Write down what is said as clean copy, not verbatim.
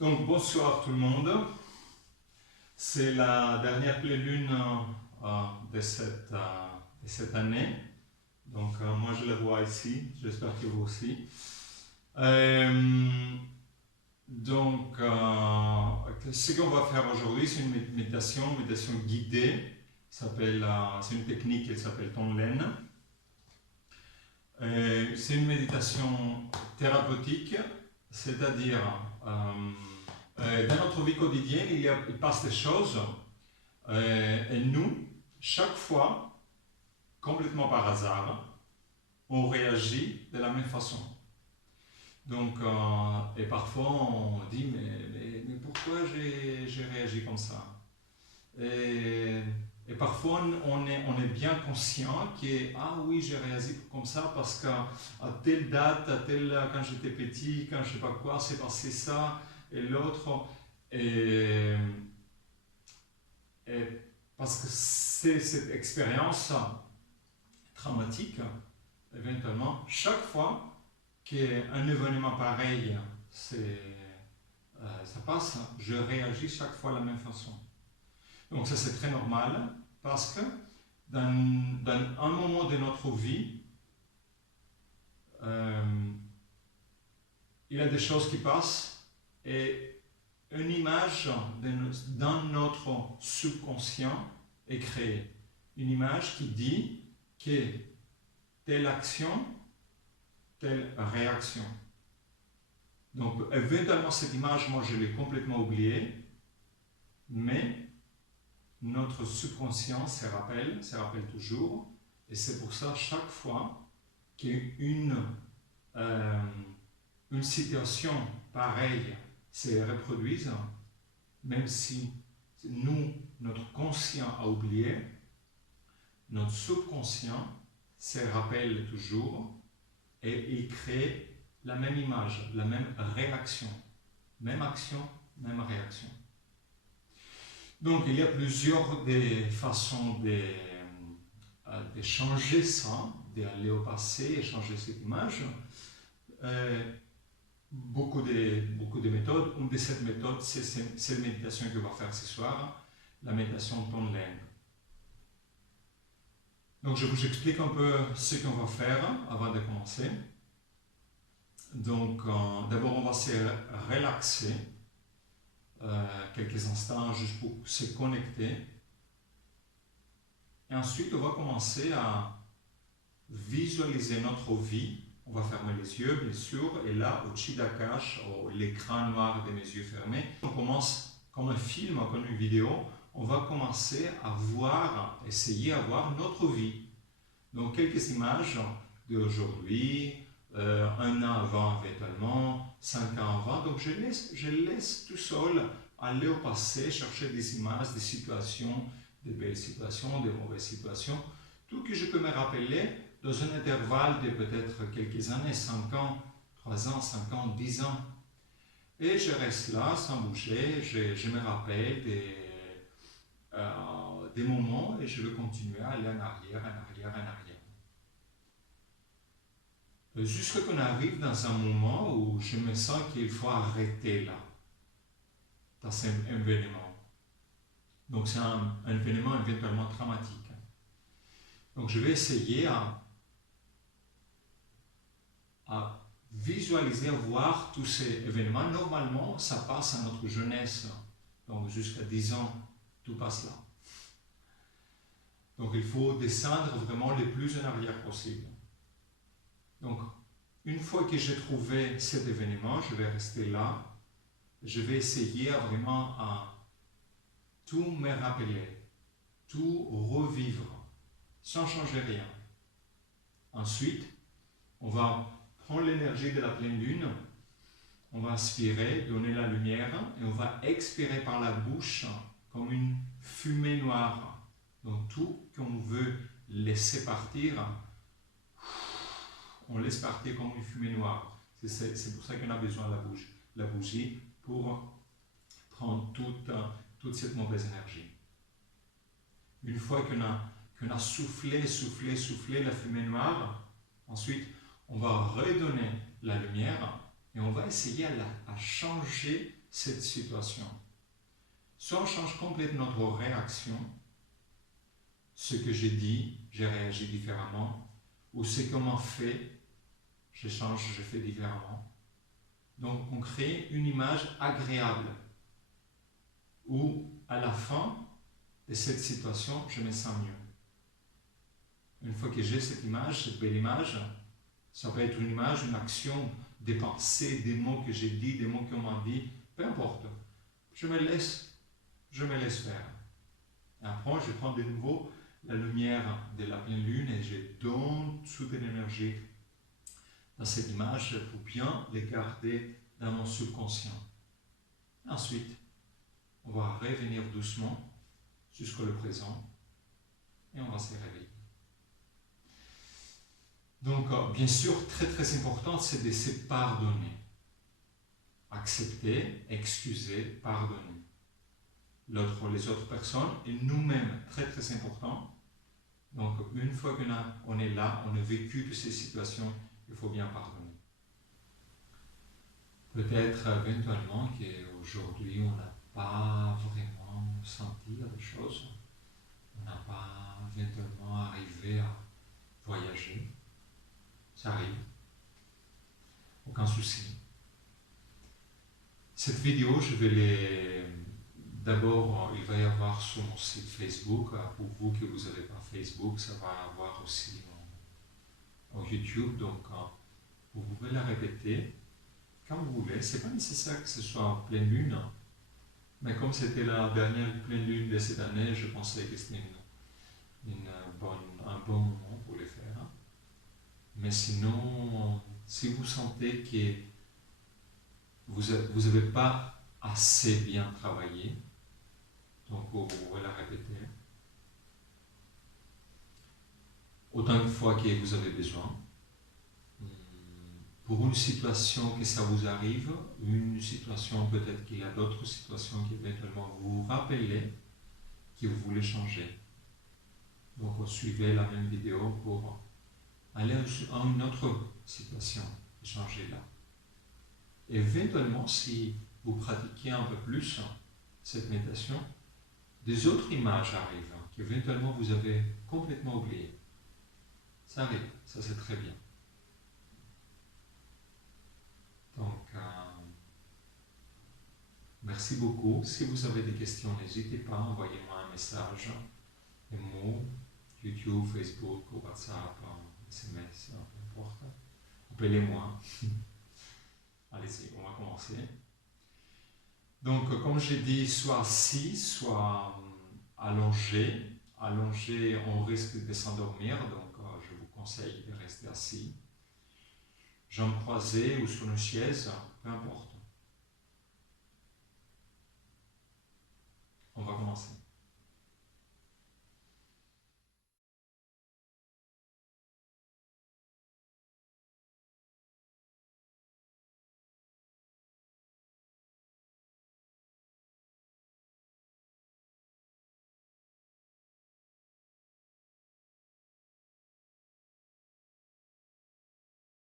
Donc bonsoir tout le monde. C'est la dernière pleine lune de cette année. Donc moi je la vois ici, j'espère que vous aussi. Ce qu'on va faire aujourd'hui, c'est une méditation guidée. C'est une technique qui s'appelle Tonglen. C'est une méditation thérapeutique, c'est-à-dire dans notre vie quotidienne, il passe des choses et nous, chaque fois, complètement par hasard, on réagit de la même façon. Donc, et parfois on dit mais pourquoi j'ai réagi comme ça? Et parfois on est bien conscient que ah oui, j'ai réagi comme ça parce qu'à telle date, quand j'étais petit, quand je sais pas quoi, c'est passé ça et l'autre. Et parce que c'est cette expérience traumatique, éventuellement, chaque fois qu'un événement pareil ça passe, je réagis chaque fois de la même façon. Donc ça c'est très normal parce que dans un moment de notre vie, il y a des choses qui passent et une image dans notre subconscient est créée. Une image qui dit que telle action, telle réaction. Donc éventuellement cette image, moi je l'ai complètement oubliée, mais notre subconscient se rappelle toujours, et c'est pour ça chaque fois qu'une situation pareille se reproduise, même si nous, notre conscient a oublié, notre subconscient se rappelle toujours et il crée la même image, la même réaction. Même action, même réaction. Donc il y a plusieurs façons de changer ça, d'aller au passé et changer cette image. Beaucoup de méthodes. Une de ces méthodes, c'est la méditation que va faire ce soir, la méditation Tonglen. Donc je vous explique un peu ce qu'on va faire avant de commencer. Donc d'abord on va se relaxer quelques instants juste pour se connecter. Et ensuite on va commencer à visualiser notre vie. On va fermer les yeux, bien sûr, et là, au-dessus d'Akash, l'écran noir de mes yeux fermés, on commence comme un film, comme une vidéo, on va commencer à voir, essayer à voir notre vie. Donc, quelques images d'aujourd'hui, un an avant éventuellement, 5 ans avant. Donc, je laisse tout seul aller au passé, chercher des images, des situations, des belles situations, des mauvaises situations, tout que je peux me rappeler dans un intervalle de peut-être quelques années, 5 ans, 3 ans, 5 ans, 10 ans. Et je reste là sans bouger, je me rappelle des moments et je vais continuer à aller en arrière, en arrière, en arrière. Jusqu'à qu'on arrive dans un moment où je me sens qu'il faut arrêter là, dans cet événement. Donc c'est un événement éventuellement traumatique. Donc je vais essayer à visualiser, à voir tous ces événements. Normalement, ça passe à notre jeunesse, donc jusqu'à 10 ans, tout passe là. Donc il faut descendre vraiment le plus en arrière possible. Donc, une fois que j'ai trouvé cet événement, je vais rester là. Je vais essayer à tout me rappeler, tout revivre, sans changer rien. Ensuite, on va prendre l'énergie de la pleine lune, on va inspirer, donner la lumière, et on va expirer par la bouche comme une fumée noire. Donc tout qu'on veut laisser partir, on laisse partir comme une fumée noire. C'est pour ça qu'on a besoin de la bougie pour prendre toute cette mauvaise énergie. Une fois qu'on a soufflé la fumée noire, ensuite on va redonner la lumière et on va essayer à changer cette situation. Soit on change complètement notre réaction, ce que j'ai dit, j'ai réagi différemment, ou ce qu'on m'a fait, je change, je fais différemment. Donc on crée une image agréable, où à la fin de cette situation, je me sens mieux. Une fois que j'ai cette image, cette belle image, ça peut être une image, une action, des pensées, des mots que j'ai dit, des mots qu'on m'a dit, peu importe. Je me laisse faire. Et après, je prends de nouveau la lumière de la pleine lune et je donne toute l'énergie dans cette image pour bien les garder dans mon subconscient. Ensuite, on va revenir doucement jusqu'au présent et on va se réveiller. Donc, bien sûr, très très important, c'est de se pardonner. Accepter, excuser, pardonner. Les autres personnes et nous-mêmes, très très important. Donc, une fois qu'on est là, on a vécu toutes ces situations, il faut bien pardonner. Peut-être éventuellement qu'aujourd'hui, on n'a pas vraiment senti les choses. On n'a pas éventuellement arrivé à voyager. Ça arrive. Aucun souci. Cette vidéo, D'abord, il va y avoir sur mon site Facebook. Pour vous que vous n'avez pas Facebook, ça va avoir aussi en YouTube. Donc, vous pouvez la répéter quand vous voulez. Ce n'est pas nécessaire que ce soit en pleine lune. Mais comme c'était la dernière pleine lune de cette année, je pensais que c'était un bon moment pour le faire. Mais sinon, si vous sentez que vous n'avez pas assez bien travaillé, donc vous pouvez la répéter autant de fois que vous avez besoin. Pour une situation que ça vous arrive, une situation peut-être qu'il y a d'autres situations qui éventuellement vous rappelez que vous voulez changer. Donc suivez la même vidéo pour aller à une autre situation et changer là. Éventuellement, si vous pratiquez un peu plus cette méditation, des autres images arrivent qu'éventuellement vous avez complètement oubliées. Ça arrive, ça c'est très bien. Donc, merci beaucoup. Si vous avez des questions, n'hésitez pas, envoyez-moi un message, des mots, YouTube, Facebook, WhatsApp, SMS, peu importe. Appelez-moi. Allez-y, on va commencer. Donc, comme j'ai dit, soit assis, soit allongé. Allongé, on risque de s'endormir, donc je vous conseille de rester assis. Jambes croisées ou sur une chaise, peu importe. On va commencer.